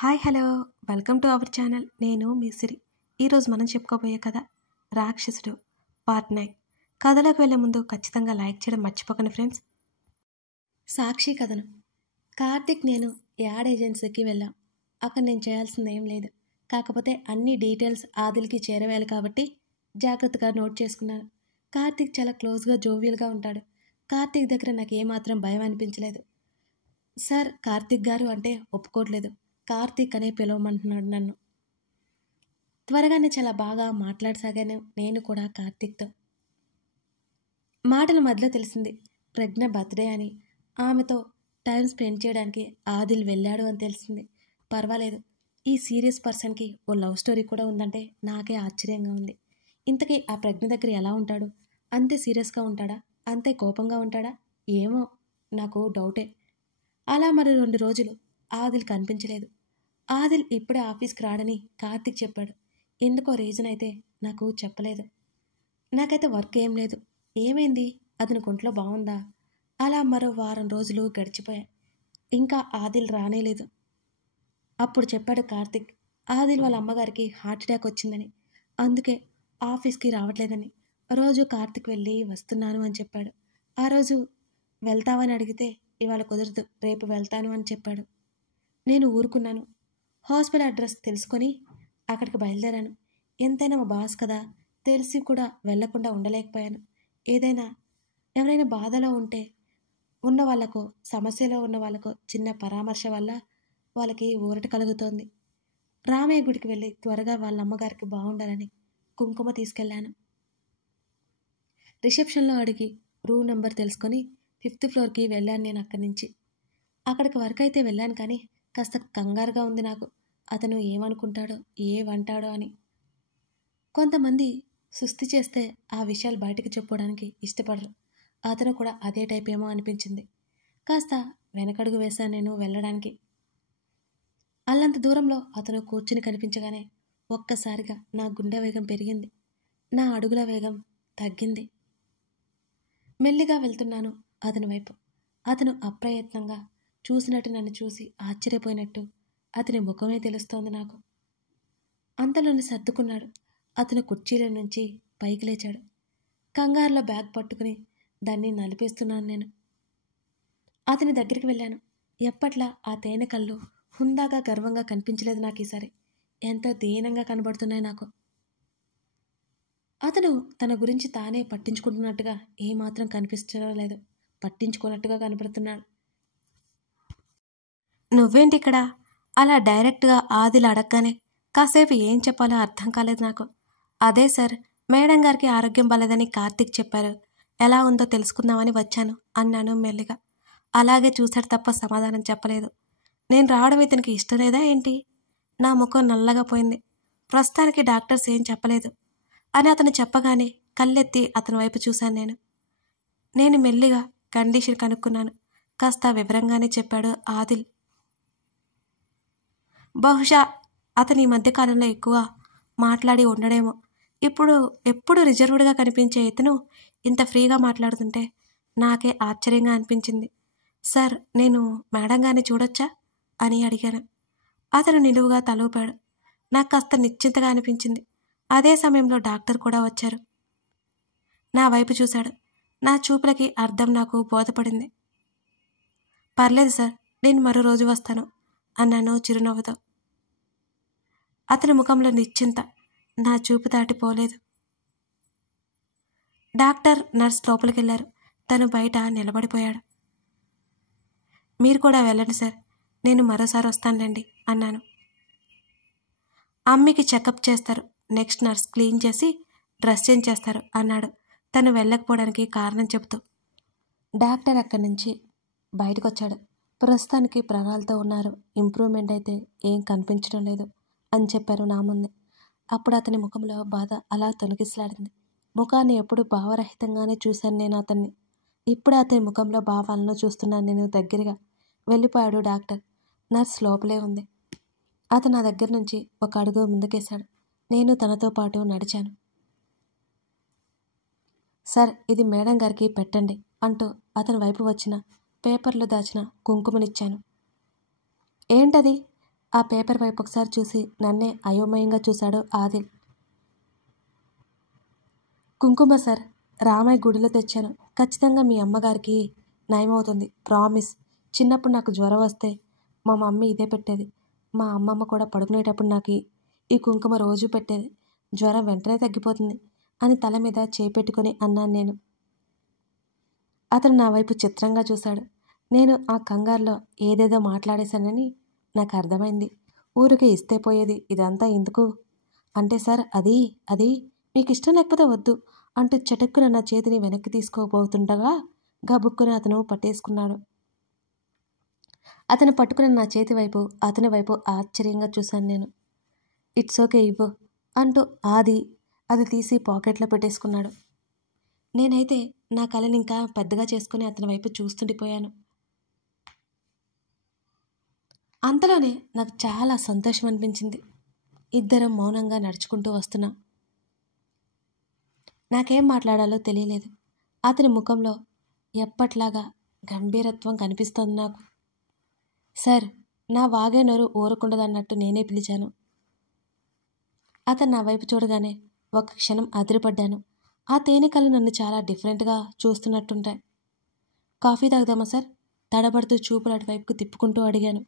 Hi hello welcome to our channel. నేను మీ సిరి. ఈరోజు మనం చెప్పుకోబోయే కథ రాక్షసుడు పార్ట్ 9. కథలోకి వెళ్ళే ముందు ఖచ్చితంగా లైక్ చేయడం మర్చిపోకండి ఫ్రెండ్స్. సాక్షి కథనం. కార్తిక్ నేను యాడ్ ఏజెన్సీకి వెళ్ళాం. అక్కడ నేను చేయాల్సింది ఏం లేదు, కాకపోతే అన్ని డీటెయిల్స్ ఆదిల్కి చేరవేయాలి కాబట్టి జాగ్రత్తగా నోట్ చేసుకున్నాను. కార్తిక్ చాలా క్లోజ్గా జోవియల్గా ఉంటాడు. కార్తిక్ దగ్గర నాకు ఏమాత్రం భయం అనిపించలేదు. సార్ కార్తిక్ గారు అంటే ఒప్పుకోవట్లేదు, కార్తీక్ అనే పిలవమంటున్నాడు నన్ను. త్వరగానే చాలా బాగా మాట్లాడసాగాను నేను కూడా కార్తీక్తో. మాటల మధ్యలో తెలిసింది ప్రజ్ఞ బర్త్డే అని. ఆమెతో టైం స్పెండ్ చేయడానికి ఆదిల్ వెళ్ళాడు అని తెలిసింది. పర్వాలేదు, ఈ సీరియస్ పర్సన్కి ఓ లవ్ స్టోరీ కూడా ఉందంటే నాకే ఆశ్చర్యంగా ఉంది. ఇంతకీ ఆ ప్రజ్ఞ దగ్గర ఎలా ఉంటాడు? అంతే సీరియస్గా ఉంటాడా? అంతే కోపంగా ఉంటాడా? ఏమో, నాకు డౌటే. అలా మరి 2 రోజులు ఆదిల్ కనిపించలేదు. ఆదిల్ ఇప్పుడే ఆఫీస్కి రాడని కార్తిక్ చెప్పాడు. ఎందుకో రీజన్ అయితే నాకు చెప్పలేదు. నాకైతే వర్క్ ఏం లేదు. ఏమైంది? అతని ఒంట్లో బాగుందా? అలా మరో వారం రోజులు గడిచిపోయాయి. ఇంకా ఆదిల్ రానేలేదు. అప్పుడు చెప్పాడు కార్తిక్, ఆదిల్ వాళ్ళ అమ్మగారికి హార్ట్ అటాక్ వచ్చిందని, అందుకే ఆఫీస్కి రావట్లేదని. రోజు కార్తిక్ వెళ్ళి వస్తున్నాను అని చెప్పాడు. ఆ రోజు వెళ్తావని అడిగితే ఇవాళ కుదరదు, రేపు వెళ్తాను అని చెప్పాడు. నేను ఊరుకున్నాను. హాస్పిటల్ అడ్రస్ తెలుసుకొని అక్కడికి బయలుదేరాను. ఎంతైనా మా బాస్ కదా, తెలిసి కూడా వెళ్లకుండా ఉండలేకపోయాను. ఎవరైనా బాధలో ఉన్న వాళ్ళకో సమస్యలో ఉన్న వాళ్ళకో చిన్న పరామర్శ వల్ల వాళ్ళకి ఊరట కలుగుతోంది. రామయ్య గుడికి వెళ్ళి త్వరగా వాళ్ళ అమ్మగారికి బాగుండాలని కుంకుమ తీసుకెళ్లాను. రిసెప్షన్లో అడిగి రూమ్ నెంబర్ తెలుసుకొని 5th ఫ్లోర్కి వెళ్ళాను. నేను అక్కడి నుంచి అక్కడికి వరకు అయితే వెళ్ళాను, కానీ కాస్త కంగారుగా ఉంది నాకు. అతను ఏమనుకుంటాడో ఏమంటాడో అని. కొంతమంది సుస్థి చేస్తే ఆ విషయాలు బయటకు చెప్పుకోవడానికి ఇష్టపడరు. అతను కూడా అదే టైప్ ఏమో అనిపించింది. కాస్త వెనకడుగు వేశాను నేను వెళ్ళడానికి. అల్లంత దూరంలో అతను కూర్చుని కనిపించగానే ఒక్కసారిగా నా గుండె వేగం పెరిగింది, నా అడుగుల వేగం తగ్గింది. మెల్లిగా వెళ్తున్నాను అతని వైపు. అతను అప్రయత్నంగా చూసినట్టు నన్ను చూసి ఆశ్చర్యపోయినట్టు అతని ముఖమే తెలుస్తోంది నాకు. అంతలోనే సర్దుకున్నాడు. అతను కుర్చీలో నుంచి పైకి లేచాడు. కంగారులో బ్యాగ్ పట్టుకుని దాన్ని నలిపేస్తున్నాను నేను. అతని దగ్గరికి వెళ్ళాను. ఎప్పట్లా ఆ తేనె కళ్ళు హుందాగా గర్వంగా కనిపించలేదు నాకు ఈసారి. ఎంతో దీనంగా కనబడుతున్నాయి నాకు. అతను తన గురించి తానే పట్టించుకుంటున్నట్టుగా ఏమాత్రం కనిపించడం లేదు. పట్టించుకున్నట్టుగా కనబడుతున్నాడు. నువ్వేంటి ఇక్కడ? అలా డైరెక్ట్గా ఆదిల్ అడగగానే కాసేపు ఏం చెప్పాలో అర్థం కాలేదు నాకు. అదే సార్, మేడం గారికి ఆరోగ్యం బాలేదని కార్తిక్ చెప్పారు, ఎలా ఉందో తెలుసుకుందామని వచ్చాను అన్నాను మెల్లిగా. అలాగే చూశాడు తప్ప సమాధానం చెప్పలేదు. నేను రావడం ఇతనికి ఇష్టం లేదా ఏంటి? నా ముఖం నల్లగా పోయింది. ప్రస్తుతానికి డాక్టర్స్ ఏం చెప్పలేదు అని అతను చెప్పగానే కళ్ళెత్తి అతని వైపు చూశాను నేను మెల్లిగా కండిషన్ కనుక్కున్నాను. కాస్త వివరంగానే చెప్పాడు ఆదిల్. బహుశా అతని ఈ మధ్యకాలంలో ఎక్కువ మాట్లాడి ఉండడేమో. ఎప్పుడు రిజర్వ్డ్గా కనిపించే ఇతను ఇంత ఫ్రీగా మాట్లాడుతుంటే నాకే ఆశ్చర్యంగా అనిపించింది. సార్, నేను మేడం గారిని చూడొచ్చా అని అడిగాను. అతను నిలువుగా తలూపాడు. నాకు కాస్త నిశ్చింతగా అనిపించింది. అదే సమయంలో డాక్టర్ కూడా వచ్చారు. నా వైపు చూశాడు. నా చూపులకి అర్థం నాకు బోధపడింది. పర్లేదు సార్, నేను మరో రోజు వస్తాను అన్నాను చిరునవ్వుతో. అతని ముఖంలో నిశ్చింత నా చూపు దాటిపోలేదు. Doctor, nurse లోపలికెళ్లారు. తను బయట నిలబడిపోయాడు. మీరు కూడా వెళ్ళండి సార్, నేను మరోసారి వస్తానులేండి అన్నాను. అమ్మికి చెకప్ చేస్తారు, నెక్స్ట్ నర్స్ క్లీన్ చేసి డ్రెస్ చేంజ్ చేస్తారు అన్నాడు తను వెళ్ళకపోవడానికి కారణం చెబుతూ. డాక్టర్ అక్కడి నుంచి బయటకు వచ్చాడు. ప్రస్తుతానికి ప్రాణాలతో ఉన్నారు, ఇంప్రూవ్మెంట్ అయితే ఏం కనిపించడం లేదు అని చెప్పారు నా ముందే. అప్పుడు అతని ముఖంలో బాధ అలా తొలగిసలాడింది. ముఖాన్ని ఎప్పుడు భావరహితంగానే చూశాను నేను అతన్ని. ఇప్పుడే అతని ముఖంలో భావాలను చూస్తున్నాను నేను దగ్గరగా. వెళ్ళిపోయాడు డాక్టర్. నర్స్ లోపలే ఉంది. అతను నా దగ్గర నుంచి ఒక అడుగు ముందుకేశాడు. నేను తనతో పాటు నడిచాను. సార్, ఇది మేడం గారికి పెట్టండి అంటూ అతని వైపు వచ్చిన పేపర్లో దాచిన కుంకుమనిచ్చాను. ఏంటది? ఆ పేపర్ వైపు ఒకసారి చూసి నన్నే అయోమయంగా చూశాడు ఆదిల్. కుంకుమ సార్, రామయ్య గుడిలో తెచ్చాను. ఖచ్చితంగా మీ అమ్మగారికి నయమవుతుంది, ప్రామిస్. చిన్నప్పుడు నాకు జ్వరం వస్తే మా మమ్మీ ఇదే పెట్టేది. మా అమ్మమ్మ కూడా పడుకునేటప్పుడు నాకు ఈ కుంకుమ రోజు పెట్టేది. జ్వరం వెంటనే తగ్గిపోతుంది అని తల మీద చేపెట్టుకుని అన్నాను నేను. అతను నా వైపు చిత్రంగా చూశాడు. నేను ఆ కంగారులో ఏదేదో మాట్లాడేశానని నాకు అర్థమైంది. ఊరికే ఇస్తే పోయేది, ఇదంతా ఎందుకు అంటే సార్, అది మీకు ఇష్టం లేకపోతే వద్దు అంటూ చటుక్కున నా చేతిని వెనక్కి తీసుకోబోతుండగా గబుక్కున అతను పట్టేసుకున్నాడు. అతను పట్టుకున్న నా చేతి వైపు అతని వైపు ఆశ్చర్యంగా చూశాను నేను. ఇట్స్ ఓకే, ఇవ్వు అంటూ అది తీసి పాకెట్లో పెట్టేసుకున్నాడు. నేనైతే నా కళని ఇంకా పెద్దగా చేసుకుని అతని వైపు చూస్తుండిపోయాను. అంతలోనే నాకు చాలా సంతోషం అనిపించింది. ఇద్దరం మౌనంగా నడుచుకుంటూ వస్తున్నాం. నాకేం మాట్లాడాలో తెలియలేదు. అతని ముఖంలో ఎప్పట్లాగా గంభీరత్వం కనిపిస్తోంది నాకు. సార్, నా వాగే నోరు ఊరకుండదన్నట్టు నేనే పిలిచాను. అతను నా వైపు చూడగానే ఒక క్షణం అదిరిపడ్డాను. ఆ తేనెకలు నన్ను చాలా డిఫరెంట్గా చూస్తున్నట్టుంటాయి. Coffee తాగుదామా sir? తడబడుతూ చూపులు అటువైపుకు తిప్పుకుంటూ అడిగాను.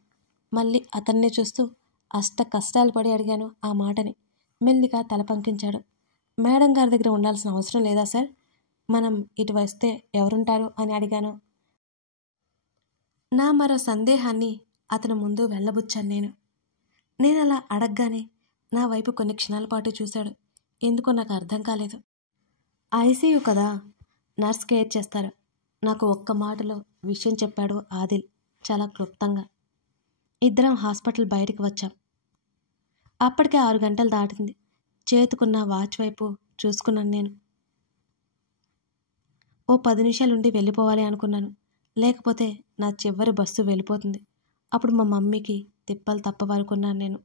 మళ్ళీ అతన్నే చూస్తూ అష్ట కష్టాలు పడి అడిగాను ఆ మాటని. మెల్లిగా తల పంకించాడు. మేడం గారి దగ్గర ఉండాల్సిన అవసరం లేదా సార్? మనం ఇటు వస్తే ఎవరుంటారు అని అడిగాను. నా మరో సందేహాన్ని అతని ముందు వెళ్ళబుచ్చాను నేను అలా అడగగానే నా వైపు కొన్ని క్షణాల పాటు చూశాడు. ఎందుకో నాకు అర్థం కాలేదు. ఐసీయూ కదా, నర్స్ కేర్ చేస్తారు. నాకు ఒక్క మాటలో విషయం చెప్పాడు ఆదిల్ చాలా క్లుప్తంగా. ఇద్దరం హాస్పిటల్ బయటికి వచ్చాం. అప్పటికే 6 గంటలు దాటింది. చేతుకున్న వాచ్ వైపు చూసుకున్నాను నేను. ఓ 10 నిమిషాలుండి వెళ్ళిపోవాలి అనుకున్నాను. లేకపోతే నా చివరి బస్సు వెళ్ళిపోతుంది. అప్పుడు మా మమ్మీకి తిప్పలు తప్పవనుకున్నాను నేను.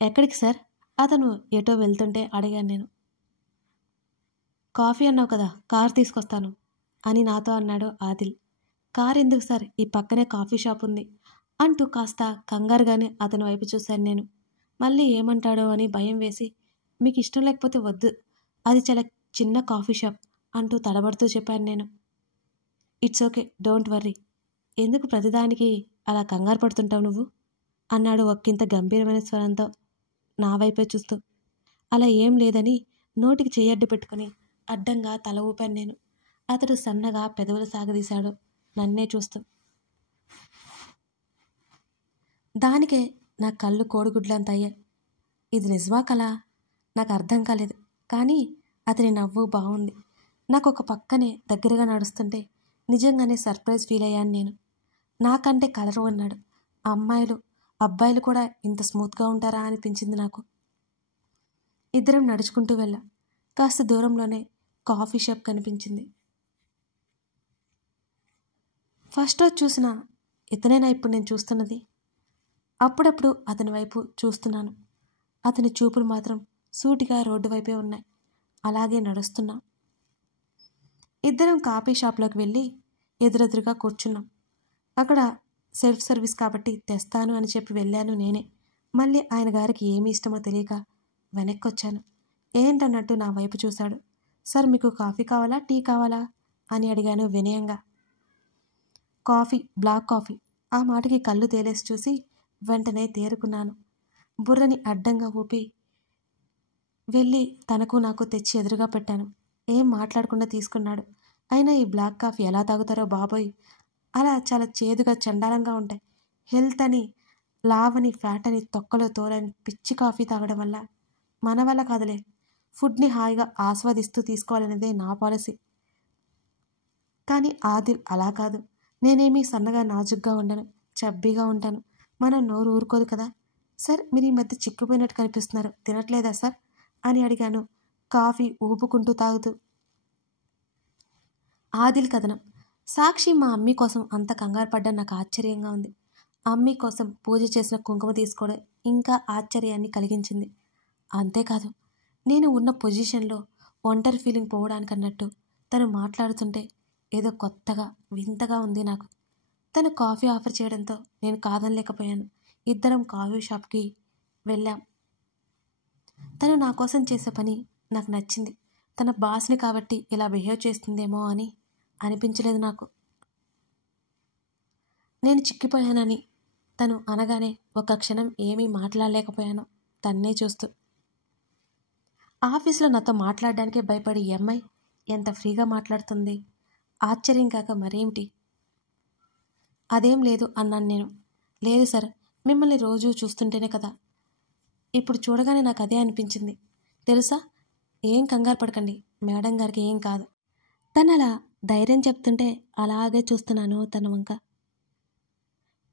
ఎక్కడికి సార్? అతను ఎటో వెళ్తుంటే అడిగాను నేను. కాఫీ అన్నావు కదా, కార్ తీసుకొస్తాను అని నాతో అన్నాడు ఆదిల్. కార్ ఎందుకు సార్, ఈ పక్కనే కాఫీ షాప్ ఉంది అంటూ కాస్త కంగారుగానే అతని వైపు చూశాను నేను. మళ్ళీ ఏమంటాడో అని భయం వేసి, మీకు ఇష్టం లేకపోతే వద్దు, అది చాలా చిన్న కాఫీ షాప్ అంటూ తడబడుతూ చెప్పాను నేను. It's okay, don't worry. ఎందుకు ప్రతిదానికి అలా కంగారు పడుతుంటావు నువ్వు అన్నాడు ఒక్కింత గంభీరమైన స్వరంతో నా వైపే చూస్తూ. అలా ఏం లేదని నోటికి చెయ్యడ్డు పెట్టుకుని అడ్డంగా తల ఊపాను నేను. అతడు సన్నగా పెదవులు సాగదీశాడు నన్నే చూస్తూ. దానికే నా కళ్ళు కోడిగుడ్లంత అయ్యాయి. ఇది నిజమా కలా? నాకు అర్థం కాలేదు. కానీ అతని నవ్వు బాగుంది. నాకు ఒక పక్కనే దగ్గరగా నడుస్తుంటే నిజంగానే సర్ప్రైజ్ ఫీల్ అయ్యాను నేను. నాకంటే కలరు ఉన్నాడు. అబ్బాయిలు కూడా ఇంత స్మూత్గా ఉంటారా అనిపించింది నాకు. ఇద్దరం నడుచుకుంటూ వెళ్ళాం. కాస్త దూరంలోనే కాఫీ షాప్ కనిపించింది. ఫస్ట్ రోజు చూసిన ఇతనేనా ఇప్పుడు నేను చూస్తున్నది? అప్పుడప్పుడు అతని వైపు చూస్తున్నాను. అతని చూపులు మాత్రం సూటిగా రోడ్డు వైపే ఉన్నాయి. అలాగే నడుస్తున్నాం. ఇద్దరం కాఫీ షాప్లోకి వెళ్ళి ఎదురెదురుగా కూర్చున్నాం. అక్కడ సెల్ఫ్ సర్వీస్ కాబట్టి తెస్తాను అని చెప్పి వెళ్ళాను నేనే. మళ్ళీ ఆయన గారికి ఏమి ఇష్టమో తెలియక వెనక్కి వచ్చాను. ఏంటన్నట్టు నా వైపు చూశాడు. సార్, మీకు కాఫీ కావాలా, టీ కావాలా అని అడిగాను వినయంగా. Coffee, black coffee. ఆ మాటకి కళ్ళు తేలేసి చూసి వెంటనే తేరుకున్నాను. బుర్రని అడ్డంగా ఊపి వెళ్ళి తనకు నాకు తెచ్చి ఎదురుగా పెట్టాను. ఏం మాట్లాడకుండా తీసుకున్నాడు. అయినా ఈ బ్లాక్ కాఫీ ఎలా తాగుతారో బాబోయ్, అలా చాలా చేదుగా చండాలంగా ఉంటాయి. హెల్త్ అని, లావ్ అని, ఫ్యాట్ అని, తొక్కలో తోలని పిచ్చి కాఫీ తాగడం వల్ల మన వల్ల కాదులే. ఫుడ్ని హాయిగా ఆస్వాదిస్తూ తీసుకోవాలనేదే నా పాలసీ. కానీ ఆదిల్ అలా కాదు. నేనేమీ సన్నగా నాజుగ్గా ఉండను, చబ్బీగా ఉంటాను. మనం నోరు ఊరుకోదు కదా. సార్, మీరు ఈ మధ్య చిక్కిపోయినట్టు కనిపిస్తున్నారు, తినట్లేదా సార్ అని అడిగాను కాఫీ ఊపుకుంటూ తాగుతూ. ఆదిల్ కథనం. సాక్షి మా అమ్మీ కోసం అంత కంగారు పడ్డా నాకు ఆశ్చర్యంగా ఉంది. అమ్మీ కోసం పూజ చేసిన కుంకుమ తీసుకోవడం ఇంకా ఆశ్చర్యాన్ని కలిగించింది. అంతేకాదు, నేను ఉన్న పొజిషన్లో ఒంటరి ఫీలింగ్ పోవడానికన్నట్టు తను మాట్లాడుతుంటే ఏదో కొత్తగా వింతగా ఉంది నాకు. తను కాఫీ ఆఫర్ చేయడంతో నేను కాదనలేకపోయాను. ఇద్దరం కాఫీ షాప్కి వెళ్ళాం. తను నా కోసం చేసే పని నాకు నచ్చింది. తన బాస్ని కాబట్టి ఇలా బిహేవ్ చేస్తుందేమో అని అనిపించలేదు నాకు. నేను చిక్కిపోయానని తను అనగానే ఒక క్షణం ఏమీ మాట్లాడలేకపోయాను తన్నే చూస్తూ. ఆఫీస్లో నాతో మాట్లాడడానికే భయపడి ఈ అమ్మాయి ఎంత ఫ్రీగా మాట్లాడుతుంది, ఆశ్చర్యం కాక మరేమిటి. అదేం లేదు అన్నాను నేను. లేదు సార్, మిమ్మల్ని రోజు చూస్తుంటేనే కదా, ఇప్పుడు చూడగానే నాకు అదే అనిపించింది తెలుసా. ఏం కంగారు పడకండి, మేడం గారికి ఏం కాదు. తను అలా ధైర్యం చెప్తుంటే అలాగే చూస్తున్నాను తన వంక.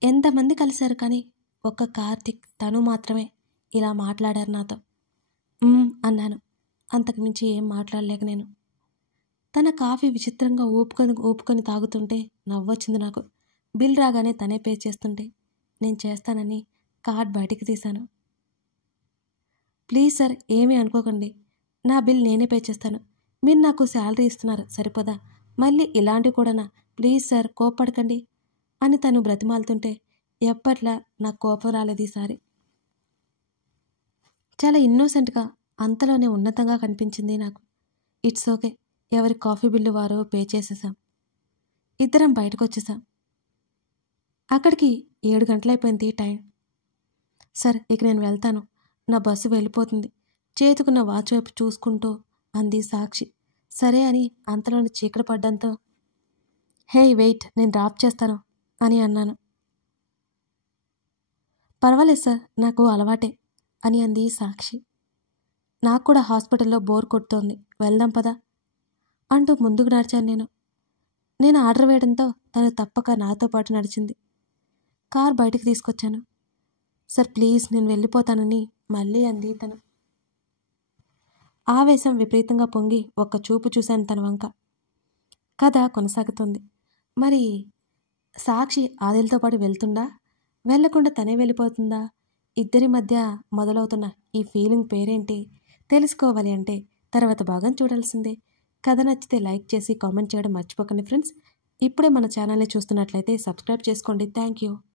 ఎంతమంది కలిశారు కానీ ఒక్క కార్తిక్ తను మాత్రమే ఇలా మాట్లాడారు నాతో. అన్నాను. అంతకుమించి ఏం మాట్లాడలేక నేను. తన కాఫీ విచిత్రంగా ఊపుకొని తాగుతుంటే నవ్వొచ్చింది నాకు. బిల్ రాగానే తనే పే చేస్తుంటే నేను చేస్తానని కార్డ్ బయటికి తీశాను. ప్లీజ్ సార్, ఏమీ అనుకోకండి, నా బిల్ నేనే పే చేస్తాను. మీరు నాకు శాలరీ ఇస్తున్నారు సరిపోదా, మళ్ళీ ఇలాంటివి కూడానా? ప్లీజ్ సార్, కోప్పడకండి అని తను బ్రతిమాలుతుంటే ఎప్పట్లా నాకు కోపం రాలేదు ఈసారి. చాలా ఇన్నోసెంట్గా, అంతలోనే ఉన్నతంగా కనిపించింది నాకు. ఇట్స్ ఓకే, ఎవరి కాఫీ బిల్లు వారు పే చేసేసాం. ఇద్దరం బయటకు వచ్చేసాం. అక్కడికి 7 గంటలైపోయింది టైం. సార్, ఇక నేను వెళ్తాను, నా బస్సు వెళ్ళిపోతుంది, చేతుకున్న వాచ్ వైపు చూసుకుంటూ అంది సాక్షి. సరే అని అంతలోని చీకటి పడ్డంతో హే వెయిట్, నేను డ్రాప్ చేస్తాను అని అన్నాను. పర్వాలేదు సార్, నాకు అలవాటే అని అంది సాక్షి. నాకు కూడా హాస్పిటల్లో బోర్ కొడుతోంది, వెళ్దాం పదా అంటూ ముందుకు నడిచాను నేను ఆర్డర్ వేయడంతో తను తప్పక నాతో పాటు నడిచింది. కార్ బయటికి తీసుకొచ్చాను. సార్ ప్లీజ్, నేను వెళ్ళిపోతానని మళ్ళీ అంది తను. ఆవేశం విపరీతంగా పొంగి ఒక్క చూపు చూశాను తన వంక. కథ కొనసాగుతుంది. మరి సాక్షి ఆదిల్తో పాటు వెళ్తుందా, వెళ్లకుండా తనే వెళ్ళిపోతుందా? ఇద్దరి మధ్య మొదలవుతున్న ఈ ఫీలింగ్ పేరేంటి తెలుసుకోవాలి అంటే తర్వాత భాగం చూడాల్సిందే. కథ నచ్చితే లైక్ చేసి కామెంట్ చేయడం మర్చిపోకండి ఫ్రెండ్స్. ఇప్పుడే మన ఛానల్ని చూస్తున్నట్లయితే సబ్స్క్రైబ్ చేసుకోండి. Thank you.